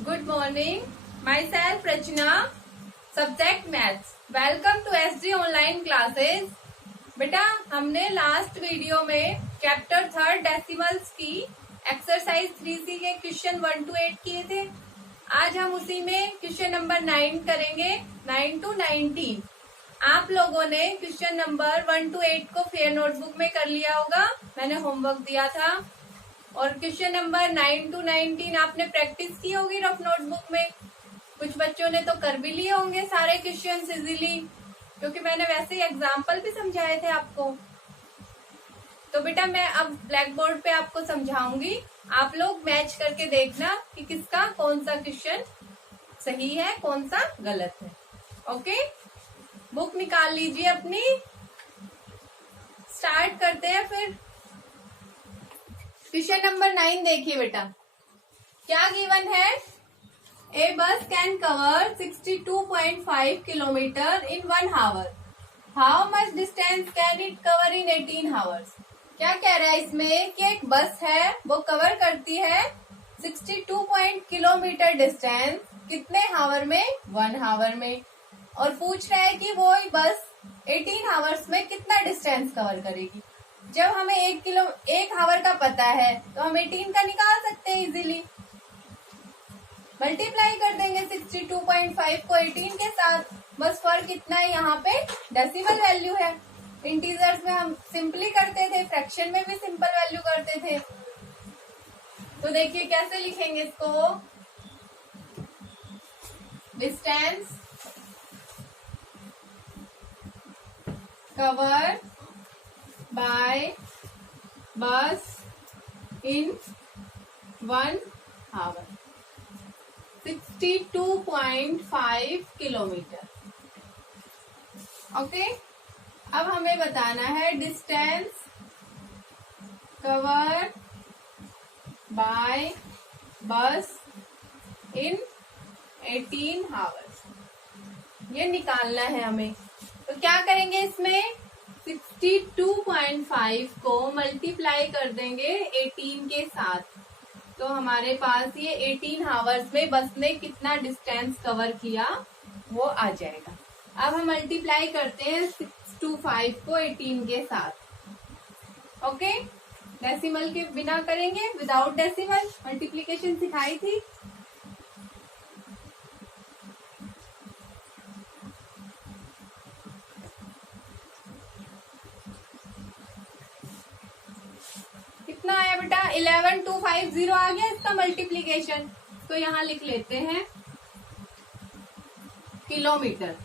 Good morning. Myself Rachna, subject maths. Welcome to SG online classes. बेटा हमने last video में chapter 3 decimals की exercise 3C के question 1 to 8 किए थे। आज हम उसी में क्वेश्चन नंबर 9 करेंगे, 9 to 19। आप लोगों ने क्वेश्चन नंबर 1 to 8 को फेयर नोटबुक में कर लिया होगा, मैंने होमवर्क दिया था। और क्वेश्चन नंबर 9 to 19 आपने प्रैक्टिस की होगी रफ नोटबुक में। कुछ बच्चों ने तो कर भी लिए होंगे सारे क्वेश्चन इजीली, क्योंकि मैंने वैसे ही एग्जाम्पल भी समझाए थे आपको। तो बेटा मैं अब ब्लैक बोर्ड पे आपको समझाऊंगी, आप लोग मैच करके देखना कि किसका कौन सा क्वेश्चन सही है, कौन सा गलत है। ओके, बुक निकाल लीजिए अपनी, स्टार्ट करते हैं फिर। क्वेश्चन नंबर 9 देखिए बेटा, क्या गिवन है? A bus can cover 62.5 kilometre in 1 hour. How much distance can it cover in 18 hours. क्या कह रहा है इसमें कि एक बस है, वो कवर करती है 62 किलोमीटर डिस्टेंस कितने आवर में? 1 आवर में। और पूछ रहा है कि वो बस 18 आवर्स में कितना डिस्टेंस कवर करेगी। जब हमें 1 आवर का पता है तो हम 18 का निकाल सकते हैं इजीली। मल्टीप्लाई कर देंगे 62.5 को 18 के साथ, बस फर्क इतना है यहाँ पे डेसिमल वैल्यू है। इंटीजर्स में हम सिंपली करते थे, फ्रैक्शन में भी सिंपल वैल्यू करते थे। तो देखिए कैसे लिखेंगे इसको, डिस्टेंस कवर बाय बस इन 1 आवर 62.5 किलोमीटर। ओके, अब हमें बताना है डिस्टेंस कवर बाय बस इन 18 आवर्स, ये निकालना है हमें। तो क्या करेंगे इसमें, 62.5 को मल्टीप्लाई कर देंगे 18 के साथ, तो हमारे पास ये 18 आवर्स में बस ने कितना डिस्टेंस कवर किया वो आ जाएगा। अब हम मल्टीप्लाई करते हैं 625 को 18 के साथ। ओके, डेसिमल के बिना करेंगे, विदाउट डेसिमल मल्टीप्लीकेशन सिखाई थी। कितना आया बेटा? 11250 आ गया इसका मल्टीप्लीकेशन। तो यहाँ लिख लेते हैं किलोमीटर।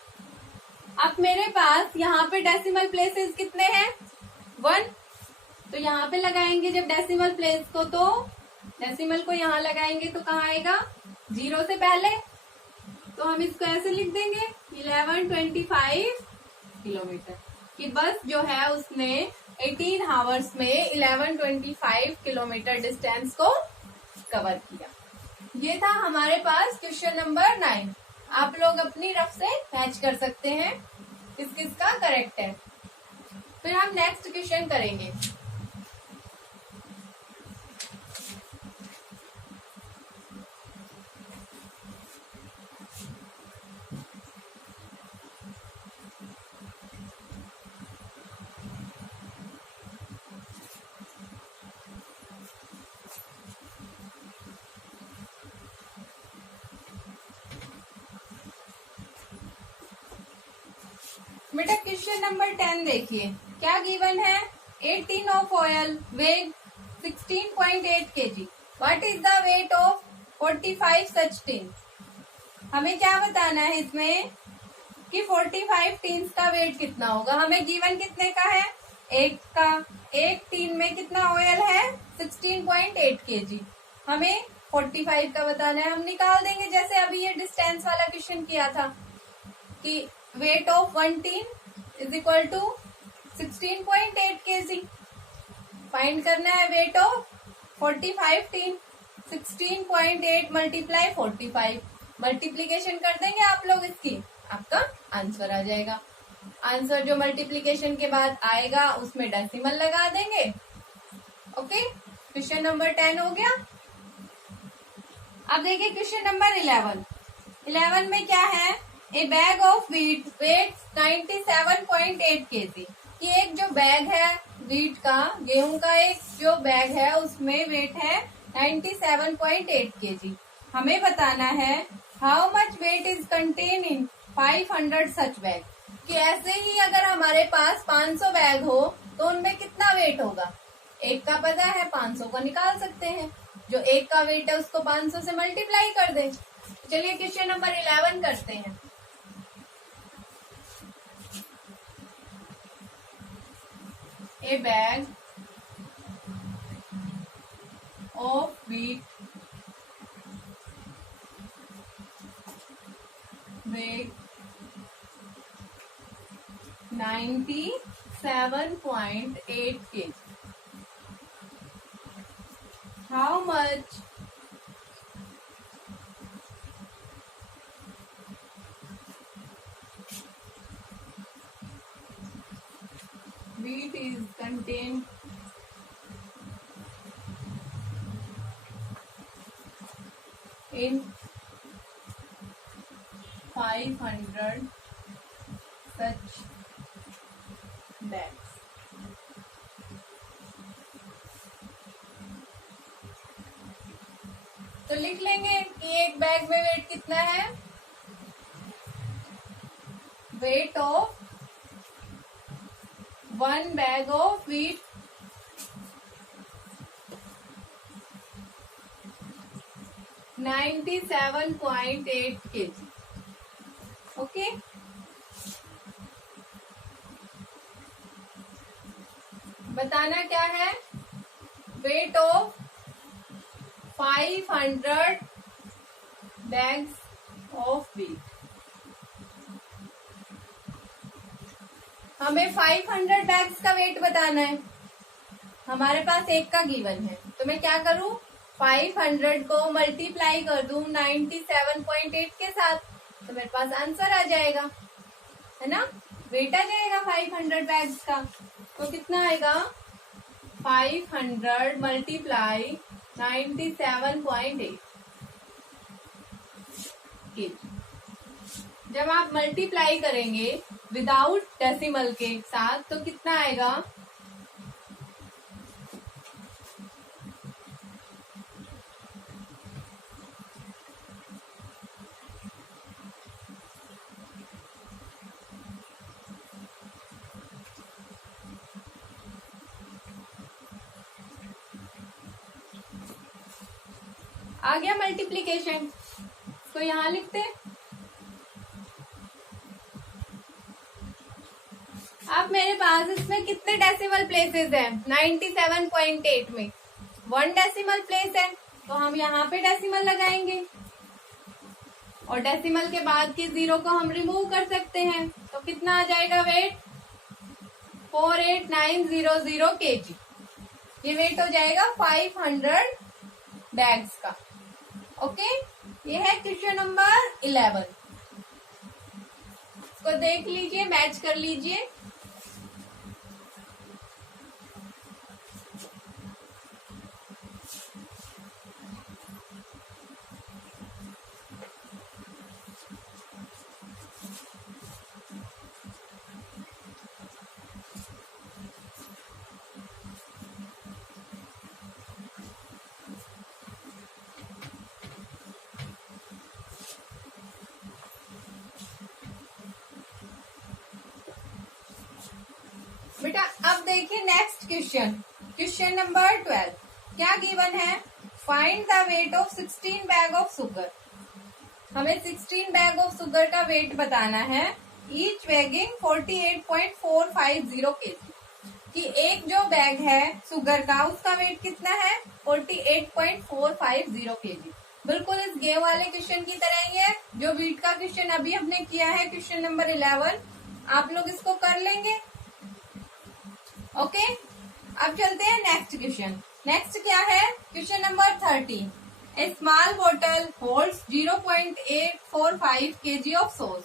अब मेरे पास यहाँ पे डेसिमल प्लेसेस कितने हैं? 1। तो यहाँ पे लगाएंगे जब डेसिमल प्लेस को, तो डेसिमल को यहाँ लगाएंगे तो कहाँ आएगा? 0 से पहले। तो हम इसको ऐसे लिख देंगे 1125 किलोमीटर कि बस जो है उसने 18 आवर्स में 1125 किलोमीटर डिस्टेंस को कवर किया। ये था हमारे पास क्वेश्चन नंबर 9। आप लोग अपनी रफ से मैच कर सकते हैं किस किस का करेक्ट है। फिर हम नेक्स्ट क्वेश्चन करेंगे। बेटा क्वेश्चन नंबर 10 देखिए, क्या गिवन है? 8 tin of oil weight 16.8 kg। What is the weight of 45 such tin. हमें क्या बताना है इसमें कि 45 टिन्स का वेट कितना होगा। हमें गिवन कितने का है? 1 का। 1 टिन में कितना ऑयल है? 16.8 kg। हमें 45 का बताना है। हम निकाल देंगे जैसे अभी ये डिस्टेंस वाला क्वेश्चन किया था कि weight of 1 tin is equal to 16.8 kg। Find करना है weight of 45 tin. 16.8 multiply 45, multiplication कर देंगे आप लोग इसकी, आपका आंसर आ जाएगा। आंसर जो मल्टीप्लीकेशन के बाद आएगा उसमें डेसिमल लगा देंगे। ओके, क्वेश्चन नंबर 10 हो गया। अब देखिए क्वेश्चन नंबर 11 में क्या है, a bag of wheat weighs 97.8 kg। कि एक जो बैग है व्हीट का, गेहूं का एक जो बैग है उसमें वेट है 97.8 kg। हमें बताना है how much weight is contain in 500 such bag. कि ऐसे ही अगर हमारे पास 500 बैग हो तो उनमें कितना वेट होगा। एक का पता है, 500 को निकाल सकते हैं। जो एक का वेट है उसको 500 से मल्टीप्लाई कर दें। चलिए क्वेश्चन नंबर 11 करते हैं। A bag of wheat weight 97.8 kg। How much wheat is contained in 500 such bags। तो लिख लेंगे कि एक बैग में वेट कितना है। Weight of one bag of wheat 97.8 kg। Okay, बताना क्या है, weight of 500 bags of wheat. हमें 500 बैग्स का वेट बताना है। हमारे पास एक का गिवन है तो मैं क्या करूं, 500 को मल्टीप्लाई कर दूं 97.8 के साथ तो मेरे पास आंसर आ जाएगा, है ना। वेट आ जाएगा 500 बैग्स का। तो कितना आएगा, 500 मल्टीप्लाई 97.8 kg। जब आप मल्टीप्लाई करेंगे विदाउट डेसिमल के साथ तो कितना आएगा, आ गया मल्टीप्लीकेशन। तो यहां लिखते हैं। अब मेरे पास इसमें कितने डेसिमल प्लेसेस हैं, 97.8 में 1 डेसिमल प्लेस है तो हम यहाँ पे डेसिमल लगाएंगे और डेसिमल के बाद की 0 को हम रिमूव कर सकते हैं। तो कितना आ जाएगा वेट, 48900 kg। ये वेट हो जाएगा 500 बैग्स का। ओके, ये है क्वेश्चन नंबर 11। इसको देख लीजिए, मैच कर लीजिए। बेटा अब देखिए नेक्स्ट क्वेश्चन, क्वेश्चन नंबर 12। क्या गिवन है, find the weight of 16 bag of sugar. हमें 16 बैग ऑफ शुगर का वेट बताना है, ईच वेगिंग 48.450 kg। कि एक जो बैग है शुगर का उसका वेट कितना है, 48.450 kg। बिल्कुल इस गेम वाले क्वेश्चन की तरह ही है जो वीट का क्वेश्चन अभी हमने किया है, क्वेश्चन नंबर 11। आप लोग इसको कर लेंगे। ओके, अब चलते हैं नेक्स्ट क्वेश्चन। नेक्स्ट क्या है, क्वेश्चन नंबर 13। ए स्मॉल बोतल होल्ड्स 0.845 kg ऑफ सॉस।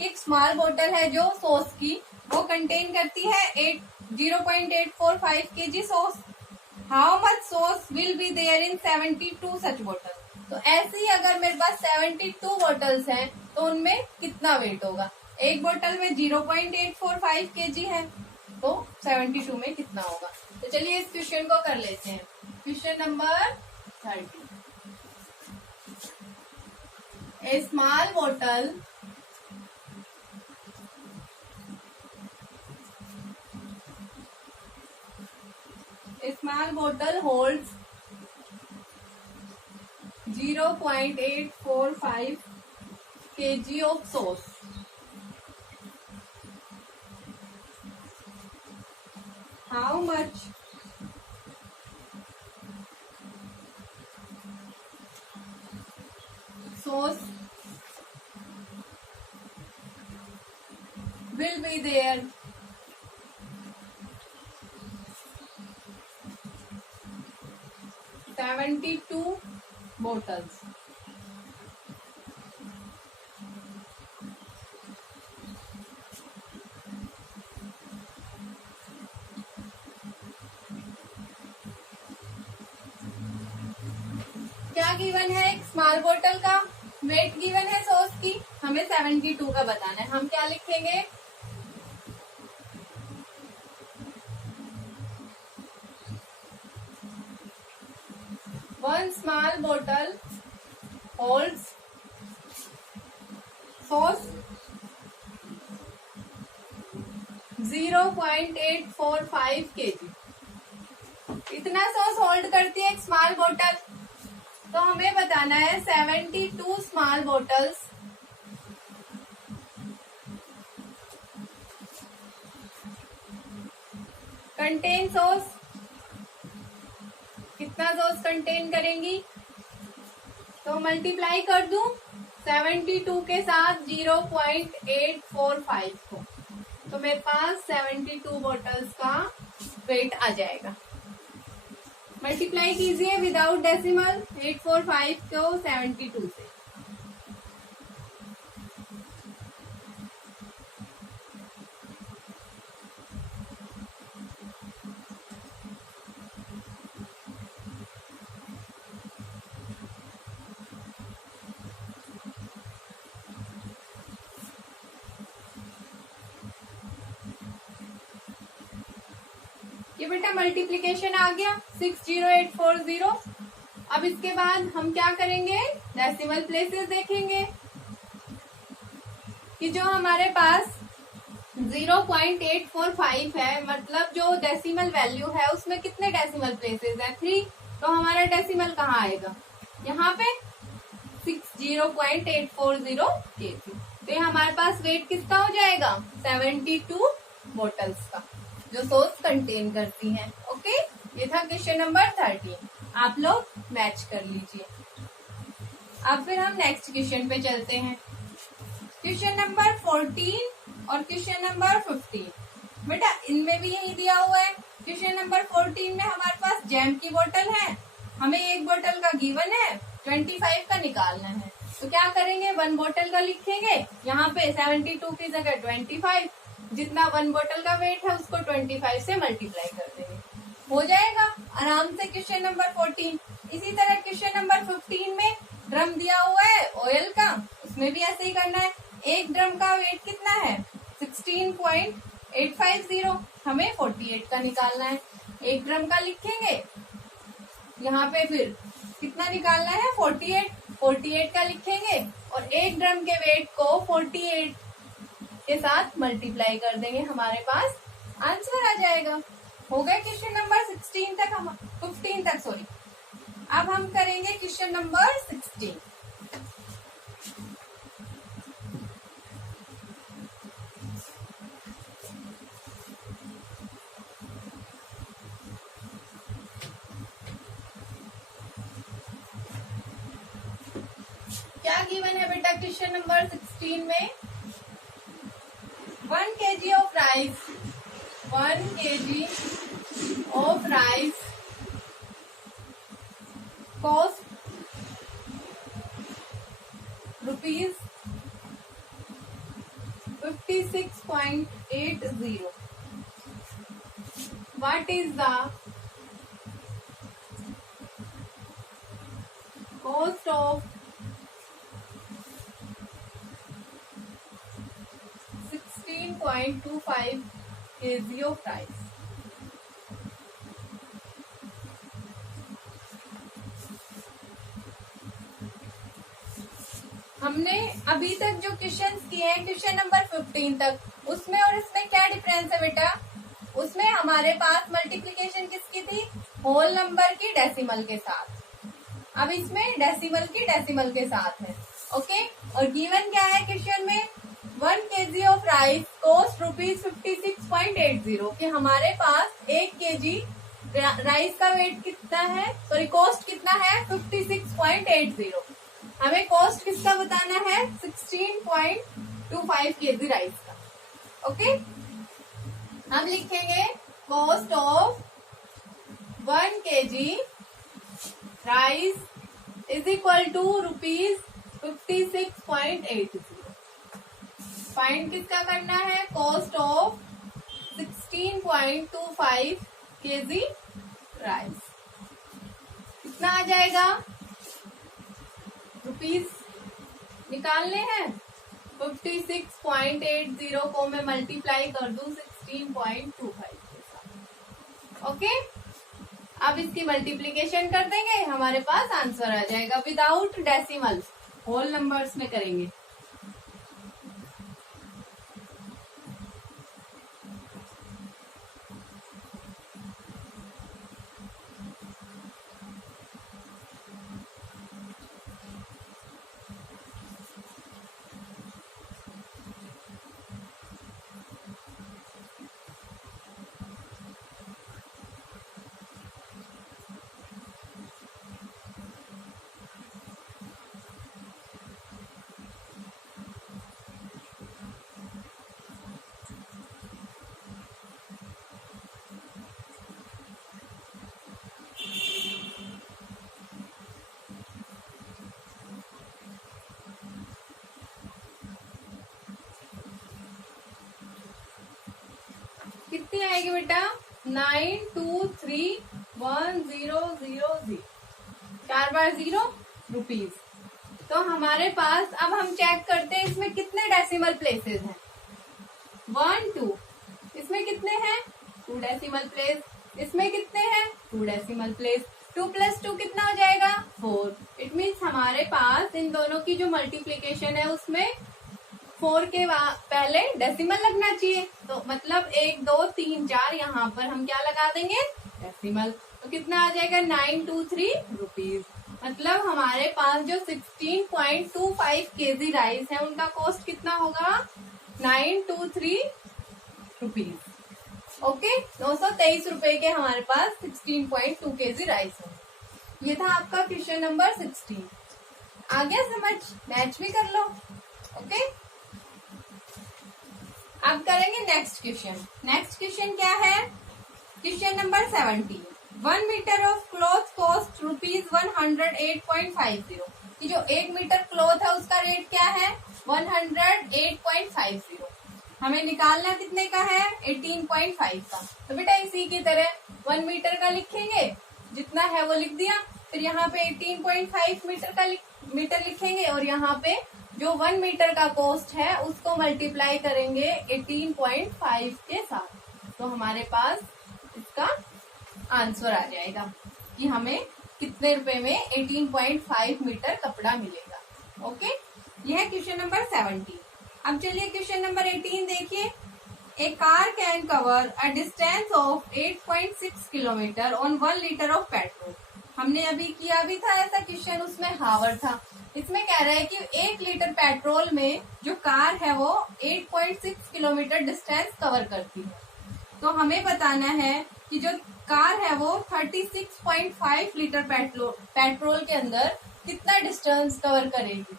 एक स्मॉल बोतल है जो सॉस की, वो कंटेन करती है 0.845 kg sauce. How much sauce will be there in 72 such बोतल। तो ऐसे ही अगर मेरे पास 72 बॉटल्स हैं तो उनमें कितना वेट होगा। एक बोतल में 0.845 kg है तो 72 में कितना होगा। तो चलिए इस क्वेश्चन को कर लेते हैं। Question number 30। A small bottle holds 0.845 kg of sauce. How much sauce will be there 72 bottles? क्या गिवन है? एक स्मॉल बोतल का वेट गिवन है सॉस की, हमें 72 का बताना है। हम क्या लिखेंगे? One small bottle holds sauce 0.845 kg। इतना सॉस होल्ड करती है एक स्मॉल बोतल, तो हमें बताना है 72 स्मॉल बोटल्स कंटेन सॉस। कितना सॉस कंटेन करेंगी? तो मल्टीप्लाई कर दूं 72 के साथ 0.845 को, तो मेरे पास 72 बॉटल्स का वेट आ जाएगा। मल्टीप्लाई कीजिए विदाउट डेसिमल 845 को 72 से। ये बेटा मल्टीप्लीकेशन आ गया 60840। अब इसके बाद हम क्या करेंगे? डेसिमल प्लेसेस देखेंगे कि जो हमारे पास 0.845 है, मतलब जो डेसिमल वैल्यू है उसमें कितने डेसिमल प्लेसेस है? 3। तो हमारा डेसिमल कहाँ आएगा? यहाँ पे 0.840 kg। तो ये हमारे पास वेट किसका हो जाएगा? 72 बोटल्स का, जो सॉस कंटेन करती हैं। ओके, ये था क्वेश्चन नंबर 13। आप लोग मैच कर लीजिए। अब फिर हम नेक्स्ट क्वेश्चन पे चलते हैं। क्वेश्चन नंबर 14 और क्वेश्चन नंबर 15। बेटा इनमें भी यही दिया हुआ है। क्वेश्चन नंबर 14 में हमारे पास जैम की बोतल है, हमें एक बोतल का गिवन है, 25 का निकालना है। तो क्या करेंगे? 1 बोतल का लिखेंगे, यहाँ पे 72 की जगह 25, जितना 1 बोतल का वेट है उसको 25 से मल्टीप्लाई कर देंगे, हो जाएगा आराम से क्वेश्चन नंबर 14। इसी तरह क्वेश्चन नंबर 15 में ड्रम दिया हुआ है ऑयल का, उसमें भी ऐसे ही करना है। एक ड्रम का वेट कितना है? 16.850, हमें 48 का निकालना है। एक ड्रम का लिखेंगे, यहाँ पे फिर कितना निकालना है? 48 का लिखेंगे और एक ड्रम के वेट को 48 के साथ मल्टीप्लाई कर देंगे, हमारे पास आंसर आ जाएगा। हो गया क्वेश्चन नंबर 16 तक, हम 15 तक सॉरी। अब हम करेंगे क्वेश्चन नंबर 16। क्या गिवन है बेटा क्वेश्चन नंबर 16 में? 1 kg of rice, 1 kg of rice cost rupees 56.80. What is the cost of 16.25 kg of rice। हमने अभी तक जो क्वेश्चन किए हैं क्वेश्चन नंबर 15 तक, उसमें और इसमें क्या डिफरेंस है बेटा? उसमें हमारे पास मल्टीप्लिकेशन किसकी थी? होल नंबर की डेसिमल के साथ। अब इसमें डेसिमल की डेसिमल के साथ है। ओके, और गिवन क्या है क्वेश्चन में? 1 kg ऑफ राइस कॉस्ट ₹56.80 कि हमारे पास 1 kg राइस का वेट कितना है, सॉरी कॉस्ट कितना है? 56.80। हमें कॉस्ट किसका बताना है? 16.25 kg राइस का। ओके, हम लिखेंगे cost of 1 kg rice is equal to ₹56.80। Find किसका करना है? Cost of 16.25 kg rice. कितना आ जाएगा? रुपीज निकालने हैं। 56.80 को मैं मल्टीप्लाई कर दूं 16.25 के साथ। ओके, अब इसकी मल्टीप्लीकेशन कर देंगे, हमारे पास आंसर आ जाएगा विदाउट डेसिमल, होल नंबर्स में करेंगे। कितनी आएगी बेटा? 92310000, 4 बार 0 रुपीज। तो हमारे पास अब हम चेक करते हैं इसमें कितने डेसिमल प्लेसेस हैं। 1 2, इसमें कितने हैं? 2 डेसिमल प्लेस। इसमें कितने हैं? 2 डेसिमल प्लेस। 2 + 2 कितना हो जाएगा? 4। इट मीन्स हमारे पास इन दोनों की जो मल्टीप्लीकेशन है उसमें 4 के पहले डेसिमल लगना चाहिए। तो मतलब 1 2 3 4 यहाँ पर हम क्या लगा देंगे? डेसिमल। तो कितना आ जाएगा? 923 रुपीज। मतलब हमारे पास जो 16.25 kg राइस है उनका कॉस्ट कितना होगा? 923 रुपीज। ओके, 923 रुपए के हमारे पास 16.2 kg राइस है। ये था आपका क्वेश्चन नंबर 16। आ गया समझ? मैच भी कर लो। ओके, अब करेंगे नेक्स्ट क्वेश्चन। नेक्स्ट क्वेश्चन क्या है? Question number 17। 1 metre of cloth cost ₹108.50 कि जो 1 मीटर क्लॉथ है उसका रेट क्या है? 108.50। हमें निकालना कितने का है? 18.5 का। तो बेटा इसी की तरह 1 मीटर का लिखेंगे, जितना है वो लिख दिया, फिर यहाँ पे 18.5 मीटर लिखेंगे और यहाँ पे जो 1 मीटर का कॉस्ट है उसको मल्टीप्लाई करेंगे 18.5 के साथ। तो हमारे पास इसका आंसर आ जाएगा कि हमें कितने रुपए में 18.5 मीटर कपड़ा मिलेगा। ओके, यह है क्वेश्चन नंबर 17। अब चलिए क्वेश्चन नंबर 18 देखिए। A car can cover a distance of 8.6 kilometre on 1 litre of petrol. हमने अभी किया भी था ऐसा क्वेश्चन, उसमें हावर था। इसमें कह रहा है कि 1 लीटर पेट्रोल में जो कार है वो 8.6 किलोमीटर डिस्टेंस कवर करती है। तो हमें बताना है कि जो कार है वो 36.5 लीटर पेट्रोल के अंदर कितना डिस्टेंस कवर करेगी।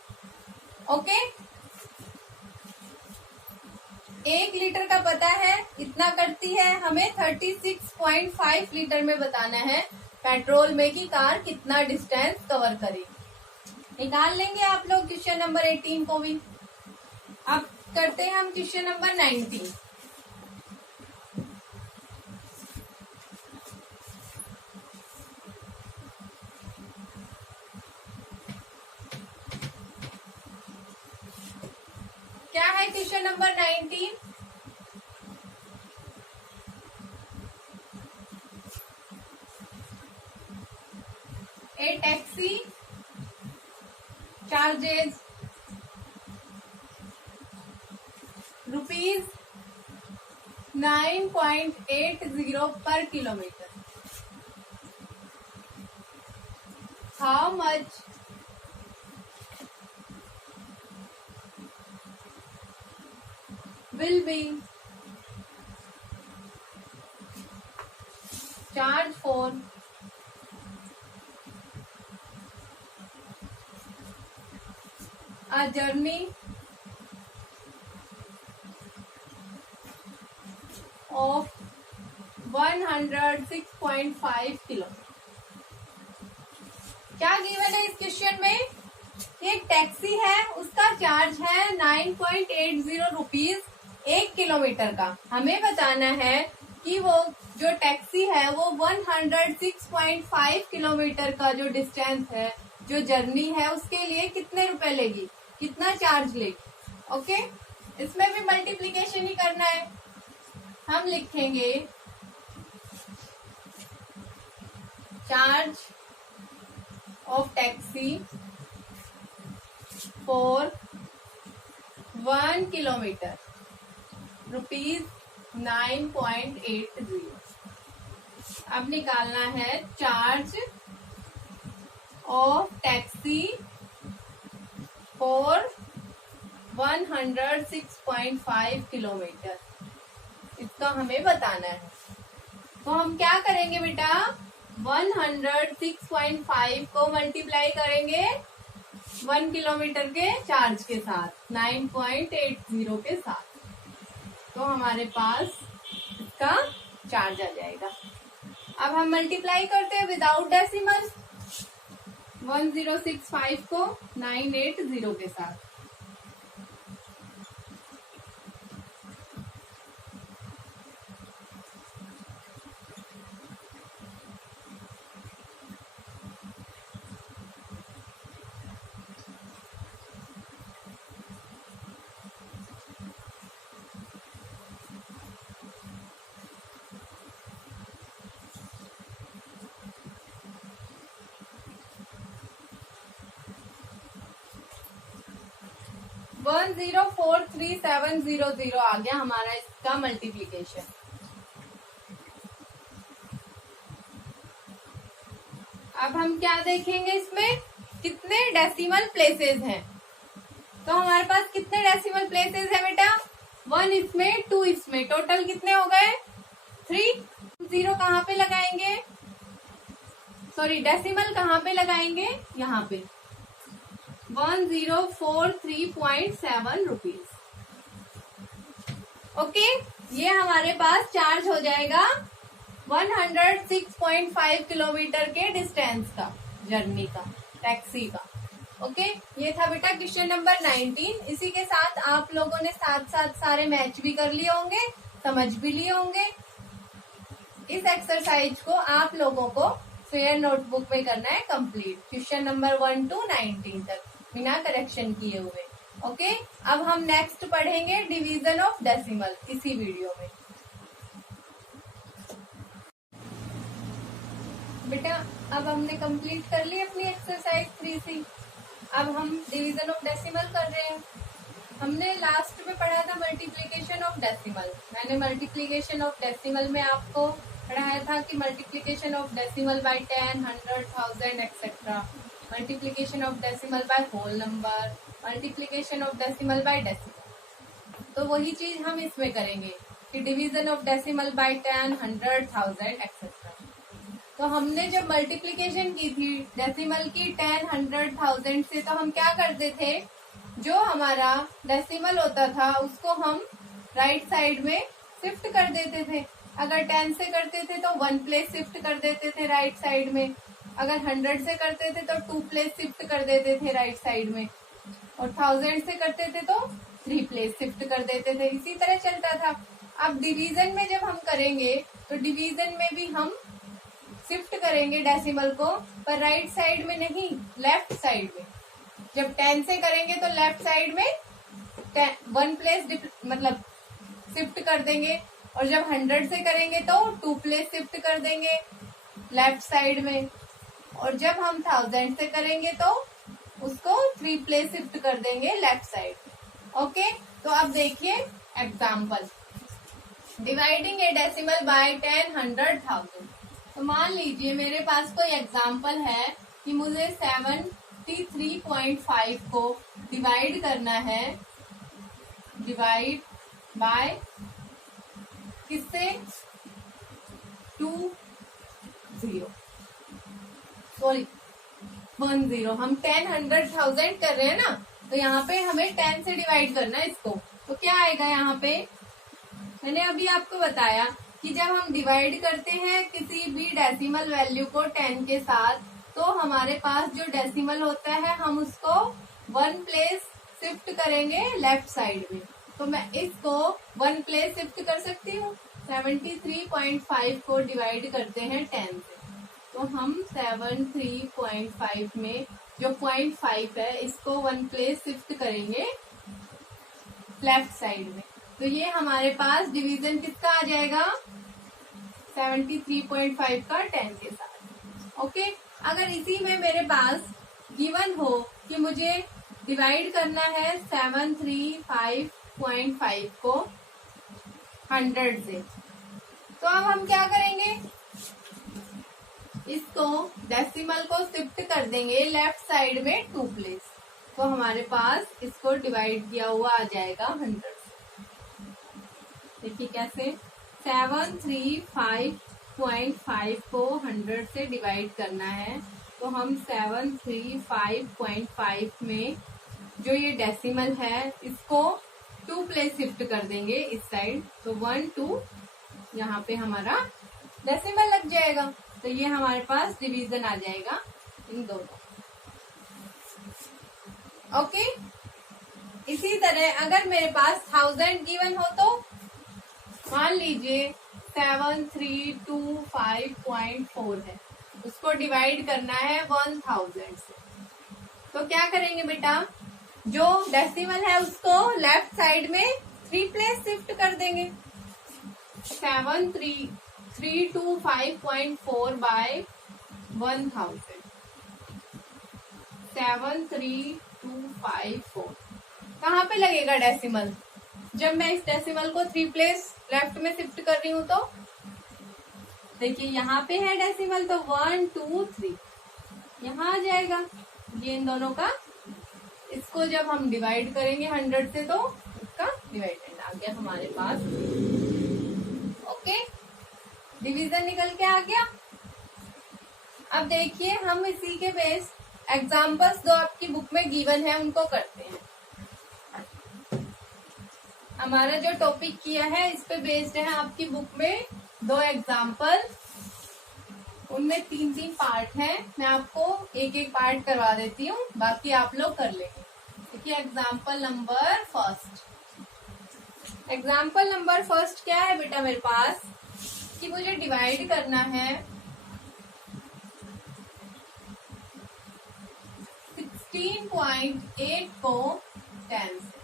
ओके, 1 लीटर का पता है इतना करती है, हमें 36.5 लीटर में बताना है पेट्रोल में की कार कितना डिस्टेंस कवर करेगी। निकाल लेंगे आप लोग क्वेश्चन नंबर 18 को भी। अब करते हैं हम क्वेश्चन नंबर 19। है question number 19। A taxi charges rupees 9.80 per kilometer. How much will be charged for a journey of 106.5 kilometre? क्या गिवन है इस क्वेश्चन में? एक टैक्सी है, उसका चार्ज है 9.80 रुपीज 1 किलोमीटर का। हमें बताना है कि वो जो टैक्सी है वो 106.5 किलोमीटर का जो डिस्टेंस है, जो जर्नी है, उसके लिए कितने रुपए लेगी, कितना चार्ज लेगी। ओके, इसमें भी मल्टीप्लीकेशन ही करना है। हम लिखेंगे charge of taxi for 1 kilometre rupees 9.80। अब निकालना है charge of taxi for 106.5 kilometre, इसका हमें बताना है। तो हम क्या करेंगे बेटा, 106.5 को मल्टीप्लाई करेंगे 1 किलोमीटर के चार्ज के साथ, 9.80 के साथ, तो हमारे पास इसका चार्ज आ जाएगा। अब हम मल्टीप्लाई करते हैं विदाउट डेसिमल, 1065 को 980 के साथ। वन 1043,700 आ गया हमारा इसका मल्टीप्लीकेशन। अब हम क्या देखेंगे, इसमें कितने डेसिमल प्लेसेस हैं। तो हमारे पास कितने डेसिमल प्लेसेस हैं बेटा, 1 इसमें, 2 इसमें, टोटल कितने हो गए 3। 0 कहाँ पे लगाएंगे, सॉरी डेसिमल कहाँ पे लगाएंगे, यहाँ पे 1043.7 रुपीज। ओके, ये हमारे पास चार्ज हो जाएगा 106.5 किलोमीटर के डिस्टेंस का, जर्नी का, टैक्सी का। ओके, ये था बेटा क्वेश्चन नंबर 19। इसी के साथ आप लोगों ने साथ साथ सारे मैच भी कर लिए होंगे, समझ भी लिए होंगे। इस एक्सरसाइज को आप लोगों को फेयर नोटबुक में करना है कंप्लीट, क्वेश्चन नंबर 1 to 19 तक बिना करेक्शन किए हुए। ओके, अब हम नेक्स्ट पढ़ेंगे डिवीजन ऑफ डेसिमल इसी वीडियो में। बेटा अब हमने कंप्लीट कर ली अपनी एक्सरसाइज 3C। अब हम डिवीजन ऑफ डेसिमल कर रहे हैं। हमने लास्ट में पढ़ा था मल्टीप्लीकेशन ऑफ डेसिमल। मैंने मल्टीप्लीकेशन ऑफ डेसिमल में आपको पढ़ाया था कि multiplication of decimal by 10, 100, 1000 etcetera, multiplication of decimal by whole number, multiplication of decimal by decimal. तो वही चीज हम इसमें करेंगे कि division of decimal by 10, 100, 1000 etcetera. तो हमने जब मल्टीप्लीकेशन की थी डेसिमल की 10, 100, 1000 से, तो हम क्या करते थे, जो हमारा डेसिमल होता था उसको हम राइट साइड में शिफ्ट कर देते थे। अगर 10 से करते थे तो 1 प्लेस शिफ्ट कर देते थे राइट साइड में, अगर 100 से करते थे तो 2 प्लेस शिफ्ट कर देते थे राइट साइड में, और 1000 से करते थे तो 3 प्लेस शिफ्ट कर देते थे। इसी तरह चलता था। अब डिवीजन में जब हम करेंगे तो डिवीजन में भी हम शिफ्ट करेंगे डेसिमल को, पर राइट साइड में नहीं, लेफ्ट साइड में। जब 10 से करेंगे तो लेफ्ट साइड में 1 प्लेस मतलब शिफ्ट कर देंगे, और जब 100 से करेंगे तो 2 प्लेस शिफ्ट कर देंगे लेफ्ट साइड में, और जब हम 1000 से करेंगे तो उसको 3 प्लेस शिफ्ट कर देंगे लेफ्ट साइड में। ओके, तो अब देखिए example, dividing a decimal by 10, 100, 1000। तो मान लीजिए मेरे पास कोई एग्जाम्पल है कि मुझे 73.5 को डिवाइड करना है, डिवाइड बाय किससे, 10 हम 10, 100, 1000 कर रहे हैं ना, तो यहाँ पे हमें 10 से डिवाइड करना है इसको। तो क्या आएगा यहाँ पे, मैंने अभी आपको बताया कि जब हम डिवाइड करते हैं किसी भी डेसिमल वैल्यू को 10 के साथ, तो हमारे पास जो डेसिमल होता है हम उसको 1 प्लेस शिफ्ट करेंगे लेफ्ट साइड में। तो मैं इसको 1 प्लेस शिफ्ट कर सकती हूँ। 73.5 को डिवाइड करते हैं 10 से, तो हम 73.5 में जो 0.5 है इसको 1 प्लेस शिफ्ट करेंगे लेफ्ट साइड में। तो ये हमारे पास डिवीजन किसका आ जाएगा, 73.5 का 10 के साथ। ओके, अगर इसी में मेरे पास गिवन हो कि मुझे डिवाइड करना है 735.5 को 100 से, तो अब हम क्या करेंगे, इसको डेसिमल को शिफ्ट कर देंगे लेफ्ट साइड में 2 प्लेस। तो हमारे पास इसको डिवाइड किया हुआ आ जाएगा 100 से। देखिए कैसे, 735.5 को 100 से डिवाइड करना है, तो हम 735.5 में जो ये डेसिमल है इसको 2 प्लेस शिफ्ट कर देंगे इस साइड। तो 1, 2 यहाँ पे हमारा डेसिमल लग जाएगा। तो ये हमारे पास डिवीजन आ जाएगा इन दोनों। ओके, इसी तरह अगर मेरे पास 1000 गिवन हो तो मान लीजिए 7325.4 है, उसको डिवाइड करना है 1000 से। तो क्या करेंगे बेटा, जो डेसिमल है उसको लेफ्ट साइड में 3 प्लेस शिफ्ट कर देंगे। 7325.4 बाय 1000, 7325.4 कहाँ पे लगेगा डेसिमल, जब मैं इस डेसिमल को 3 प्लेस लेफ्ट में शिफ्ट कर रही हूँ। तो देखिए यहाँ पे है डेसिमल, तो 1, 2, 3 यहाँ आ जाएगा। ये इन दोनों का, इसको जब हम डिवाइड करेंगे 100 से तो इसका डिवाइडेंड आ गया हमारे पास। ओके, डिवीजन निकल के आ गया। अब देखिए हम इसी के बेस एग्जाम्पल्स जो आपकी बुक में गिवन है उनको करते हैं। हमारा जो टॉपिक किया है इस पे बेस्ड है आपकी बुक में 2 एग्जाम्पल, उनमें 3-3 पार्ट हैं। मैं आपको एक एक पार्ट करवा देती हूँ, बाकी आप लोग कर लेंगे। देखिए example number first, example number first क्या है बेटा मेरे पास, कि मुझे डिवाइड करना है 16.8 को 10 से,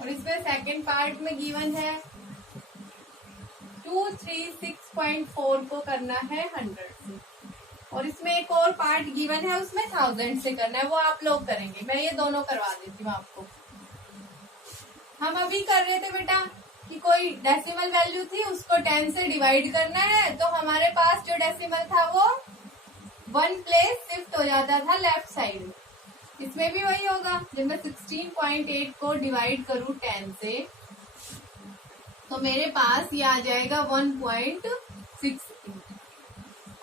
और इसमें सेकंड पार्ट में गिवन है 236.4 को करना है 100 से, और इसमें एक और पार्ट गिवन है उसमें 1000 से करना है, वो आप लोग करेंगे। मैं ये दोनों करवा देती हूँ आपको। हम अभी कर रहे थे बेटा कि कोई डेसिमल वैल्यू थी उसको 10 से डिवाइड करना है, तो हमारे पास जो डेसिमल था वो 1 प्लेस शिफ्ट हो जाता था लेफ्ट साइड में। इसमें भी वही होगा, जब मैं 16.8 को डिवाइड करूँ 10 से तो मेरे पास ये आ जाएगा 1.6।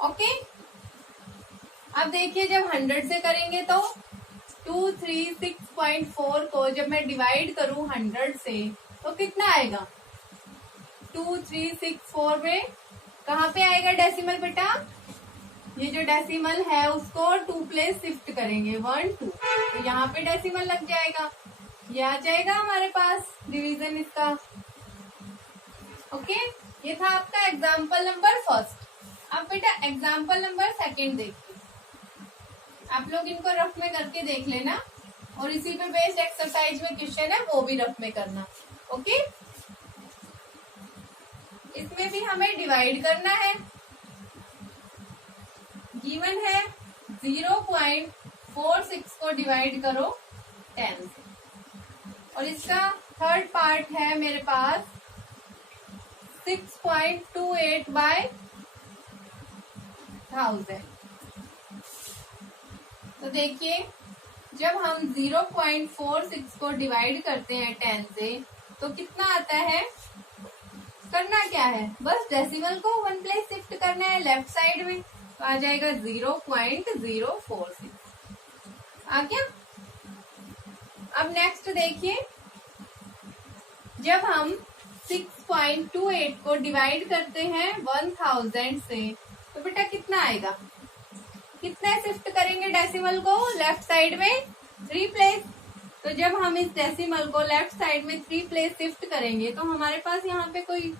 ओके, अब देखिए जब 100 से करेंगे तो 236.4 को जब मैं डिवाइड करूँ 100 से तो कितना आएगा, 2364 में कहाँ पे आएगा डेसिमल बेटा, ये जो डेसिमल है उसको 2 प्लेस शिफ्ट करेंगे 1, 2, तो यहाँ पे डेसिमल लग जाएगा। ये आ जाएगा हमारे पास डिवीजन इसका। ओके, ये था आपका एग्जाम्पल नंबर फर्स्ट। अब बेटा एग्जाम्पल नंबर सेकंड देखिए, आप लोग इनको रफ में करके देख लेना और इसी पे बेस्ड एक्सरसाइज में क्वेश्चन है, वो भी रफ में करना। ओके, इसमें भी हमें डिवाइड करना है। गिवन है 0.46 को डिवाइड करो 10 से, और इसका थर्ड पार्ट है मेरे पास 6.28 बाय 1000। तो देखिए, जब हम 0.46 को डिवाइड करते हैं 10 से तो कितना आता है। करना क्या है, बस डेसिमल को वन प्लेस शिफ्ट करना है लेफ्ट साइड में, तो आ जाएगा 0.046 आ गया। अब नेक्स्ट देखिए, जब हम 6.28 को डिवाइड करते हैं 1000 से तो बेटा कितना आएगा। कितना शिफ्ट करेंगे डेसिमल को लेफ्ट साइड में 3 प्लेस। तो जब हम इस डेसिमल को लेफ्ट साइड में 3 प्लेस शिफ्ट करेंगे तो हमारे पास यहाँ पे कोई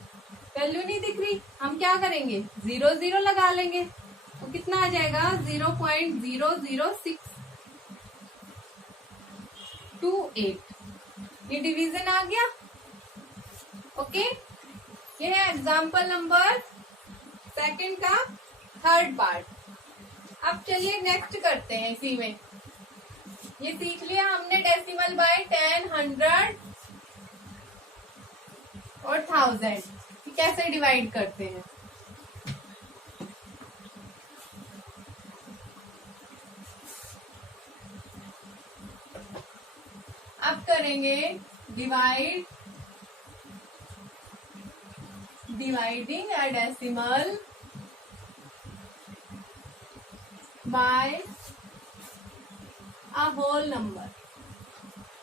वैल्यू नहीं दिख रही, हम क्या करेंगे 0 0 लगा लेंगे, तो कितना आ जाएगा 0.00628। ये डिवीजन आ गया। ओके, ये है एग्जाम्पल नंबर सेकंड का थर्ड पार्ट। अब चलिए नेक्स्ट करते हैं। इसी में ये सीख लिया हमने डेसिमल बाय 10, 100 और 1000 कैसे डिवाइड करते हैं। अब करेंगे dividing a decimal by a whole number,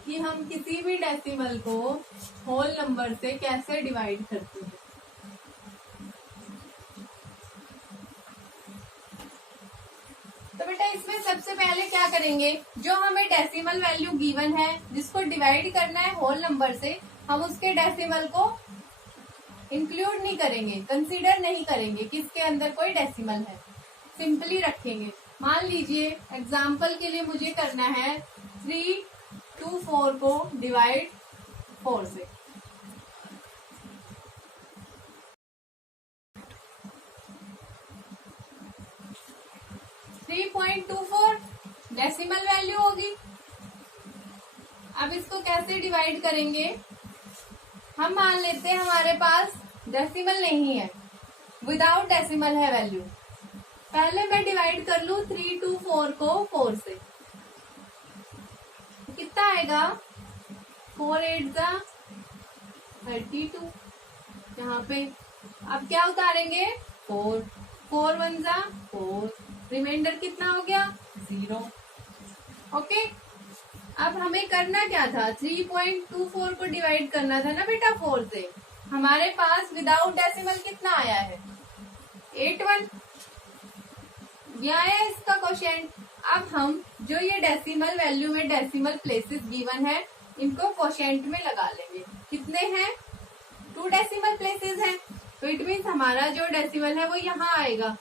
कि हम किसी भी डेसिमल को होल नंबर से कैसे डिवाइड करते हैं। तो बेटा इसमें सबसे पहले क्या करेंगे, जो हमें डेसिमल वैल्यू गिवन है जिसको डिवाइड करना है होल नंबर से, हम उसके डेसिमल को इंक्लूड नहीं करेंगे, कंसीडर नहीं करेंगे कि इसके अंदर कोई डेसिमल है, सिंपली रखेंगे। मान लीजिए एग्जाम्पल के लिए मुझे करना है 324 को डिवाइड 4 से। .24 डेसिमल वैल्यू होगी। अब इसको कैसे डिवाइड करेंगे, हम मान लेते हैं हमारे पास डेसिमल नहीं है, विदाउट डेसिमल है वैल्यू। पहले मैं डिवाइड कर लू 324 को 4 से, कितना आएगा 4 8 जा 32 यहाँ पे। अब क्या उतारेंगे 4 4 1 जा 4, रिमाइंडर कितना हो गया 0। ओके, अब हमें करना क्या था, 3.24 को डिवाइड करना था ना बेटा 4 से। हमारे पास विदाउट डेसिमल कितना आया है 81, ये आया इसका क्वोशिएंट। अब हम जो ये डेसिमल वैल्यू में डेसिमल प्लेसेस गिवन है इनको क्वोशिएंट में लगा लेंगे। कितने हैं 2 डेसिमल प्लेसेस हैं, तो इट मीन्स हमारा जो डेसिमल है वो यहाँ आएगा,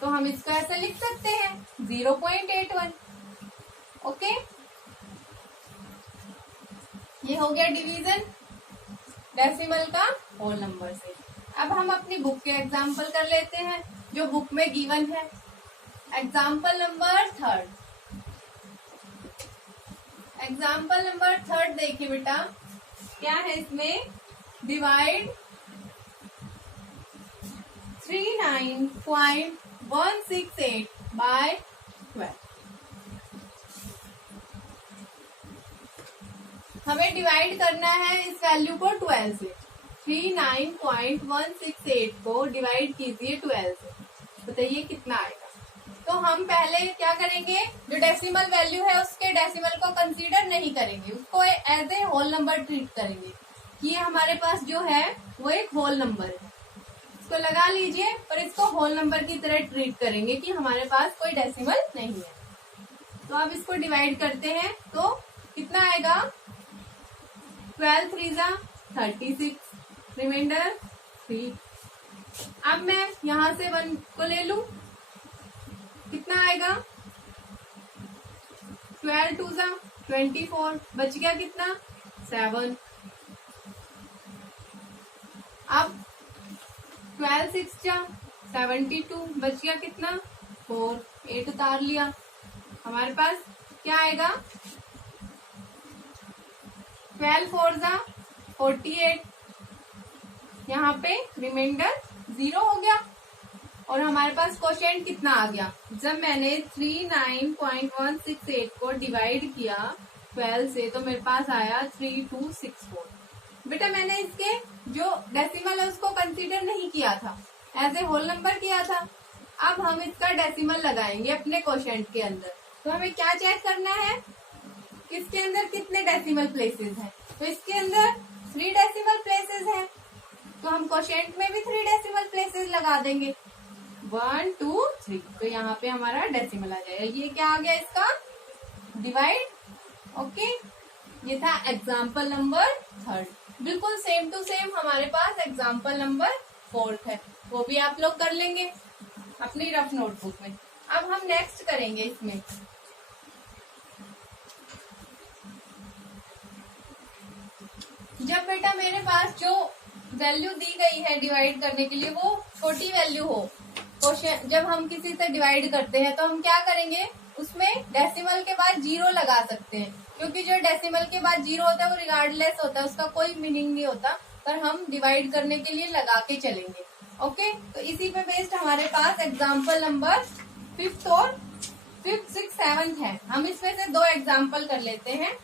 तो हम इसको ऐसा लिख सकते हैं 0.81। ओके, ये हो गया डिवीजन डेसिमल का होल नंबर से। अब हम अपनी बुक के एग्जाम्पल कर लेते हैं जो बुक में गिवन है। Example number third, example number third देखिए बेटा, क्या है इसमें, डिवाइड 39.168 बाय 12। हमें डिवाइड करना है इस वैल्यू को 12 से। 39.168 को डिवाइड कीजिए 12 से, बताइए कितना आएगा। तो हम पहले क्या करेंगे, जो डेसिमल वैल्यू है उसके डेसिमल को कंसीडर नहीं करेंगे, उसको as a whole number treat करेंगे कि ये हमारे पास जो है वो एक होल नंबर है। इसको लगा लीजिए, पर इसको होल नंबर की तरह ट्रीट करेंगे कि हमारे पास कोई डेसिमल नहीं है। तो अब इसको डिवाइड करते हैं तो कितना आएगा 12 3 जा 36, रिमाइंडर 3। अब मैं यहाँ से 1 को ले लू, कितना आएगा 12 2 जा 24, बच गया कितना 7। अब 12 6 जा 72, बच गया कितना 4, 8 उतार लिया। हमारे पास क्या आएगा 12 4 जा 48, यहाँ पे रिमाइंडर 0 हो गया। और हमारे पास क्वोशिएंट कितना आ गया, जब मैंने 39.168 को डिवाइड किया 12 से तो मेरे पास आया 3264। बेटा मैंने इसके जो डेसिमल है उसको कंसीडर नहीं किया था, एज ए होल नंबर किया था। अब हम इसका डेसिमल लगाएंगे अपने क्वोशिएंट के अंदर। तो हमें क्या चेक करना है, इसके अंदर कितने डेसिमल प्लेसेस हैं। तो इसके अंदर 3 डेसिमल प्लेसेस हैं, तो हम क्वोशिएंट में भी 3 डेसिमल प्लेसेस लगा देंगे, 1 2 3। तो यहाँ पे हमारा डेसिमल आ जाएगा। ये क्या आ गया इसका डिवाइड। ओके, ये था एग्जाम्पल नंबर 3। बिल्कुल सेम टू सेम हमारे पास एग्जाम्पल नंबर 4 है, वो भी आप लोग कर लेंगे अपनी रफ नोटबुक में। अब हम नेक्स्ट करेंगे इसमें। जब बेटा मेरे पास जो वैल्यू दी गई है डिवाइड करने के लिए वो छोटी वैल्यू हो, जब हम किसी से डिवाइड करते हैं तो हम क्या करेंगे, उसमें डेसिमल के बाद 0 लगा सकते हैं, क्योंकि जो डेसिमल के बाद 0 होता है वो रिगार्डलेस होता है, उसका कोई मीनिंग नहीं होता, पर हम डिवाइड करने के लिए लगा के चलेंगे। ओके, तो इसी पे बेस्ड हमारे पास एग्जाम्पल नंबर 5th और 5th 6th 7th है। हम इसमें से 2 एग्जाम्पल कर लेते हैं।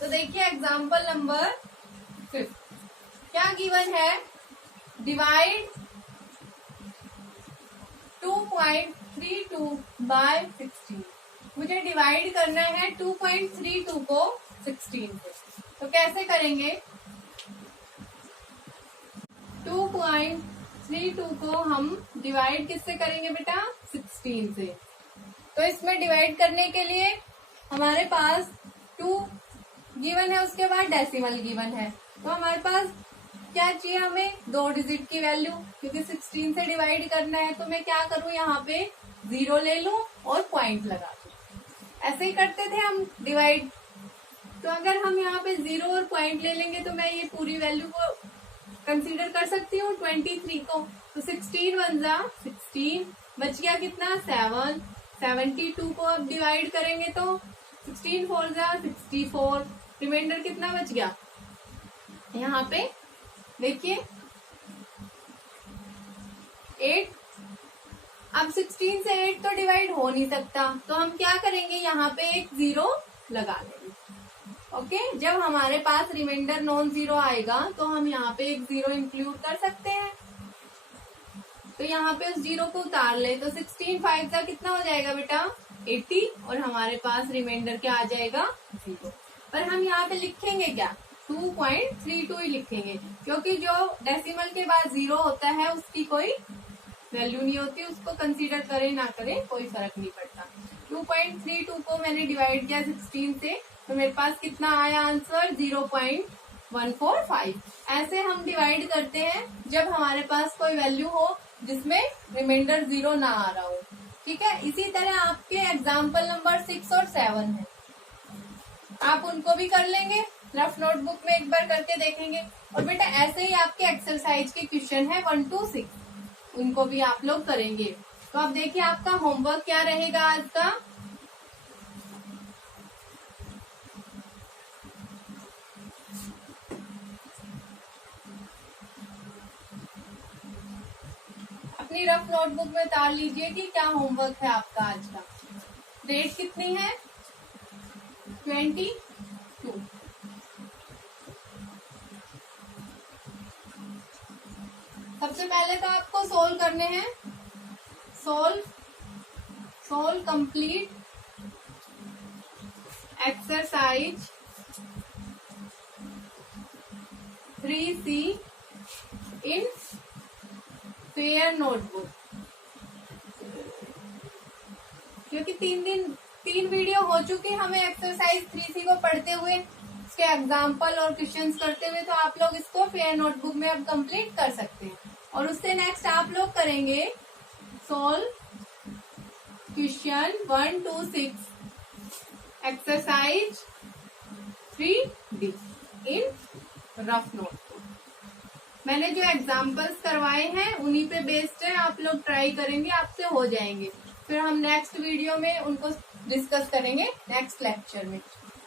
तो देखिए एग्जाम्पल नंबर 5 क्या गिवन है, डिवाइड 2.32 बाय 16। मुझे डिवाइड करना है 2.32 को 16 से। तो कैसे करेंगे, 2.32 को हम डिवाइड किससे करेंगे बेटा 16 से। तो इसमें डिवाइड करने के लिए हमारे पास 2 गिवन है, उसके बाद डेसिमल गिवन है। तो हमारे पास क्या चाहिए, हमें 2 डिजिट की वैल्यू, क्योंकि 16 से डिवाइड करना है। तो मैं क्या करूं, यहाँ पे 0 ले लूं और पॉइंट लगा दूं। ऐसे ही करते थे हम डिवाइड। तो अगर हम यहाँ पे 0 और पॉइंट ले लेंगे तो मैं ये पूरी वैल्यू को कंसीडर कर सकती हूँ 23 को। तो 16 1 जा 16, बच गया कितना 7। 72 को अब डिवाइड करेंगे तो 16 4 जा 64, रिमाइंडर कितना बच गया, यहाँ पे देखिए 8। अब 16 से 8 तो डिवाइड हो नहीं सकता, तो हम क्या करेंगे, यहाँ पे एक 0 लगा लेंगे। ओके, जब हमारे पास रिमाइंडर नॉन 0 आएगा तो हम यहाँ पे एक 0 इंक्लूड कर सकते हैं। तो यहाँ पे उस 0 को उतार ले, तो 16 5 का कितना हो जाएगा बेटा 80, और हमारे पास रिमाइंडर क्या आ जाएगा 0। पर हम यहाँ पे लिखेंगे क्या 2.32 ही लिखेंगे, क्योंकि जो डेसिमल के बाद 0 होता है उसकी कोई वैल्यू नहीं होती, उसको कंसीडर करें ना करें कोई फर्क नहीं पड़ता। 2.32 को मैंने डिवाइड किया 16 से, तो मेरे पास कितना आया आंसर 0.145। ऐसे हम डिवाइड करते हैं जब हमारे पास कोई वैल्यू हो जिसमें रिमाइंडर 0 ना आ रहा हो। ठीक है, इसी तरह आपके एग्जाम्पल नंबर 6 और 7 है, आप उनको भी कर लेंगे, रफ नोटबुक में एक बार करके देखेंगे। और बेटा ऐसे ही आपके एक्सरसाइज के क्वेश्चन है 1 to 6, उनको भी आप लोग करेंगे। तो अब देखिए आपका होमवर्क क्या रहेगा आज का, अपनी रफ नोटबुक में उतार लीजिए कि क्या होमवर्क है आपका आज का। डेट कितनी है 22। सबसे पहले तो आपको सोल्व करने हैं, सोल्व कंप्लीट एक्सरसाइज 3C इन फेयर नोटबुक। क्योंकि 3 वीडियो हो चुकी हमें एक्सरसाइज 3C को पढ़ते हुए, इसके एग्जाम्पल और क्वेश्चंस करते हुए, तो आप लोग इसको फेयर नोटबुक में अब कंप्लीट कर सकते हैं। और उससे नेक्स्ट आप लोग करेंगे solve question 1 to 6 exercise 3D in rough note. मैंने जो एग्जाम्पल्स करवाए हैं उन्हीं पे बेस्ड है, आप लोग ट्राई करेंगे आपसे हो जाएंगे। फिर हम नेक्स्ट वीडियो में उनको डिस्कस करेंगे नेक्स्ट लेक्चर में।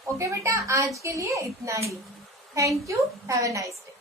ओके बेटा, आज के लिए इतना ही। Thank you, have a nice day.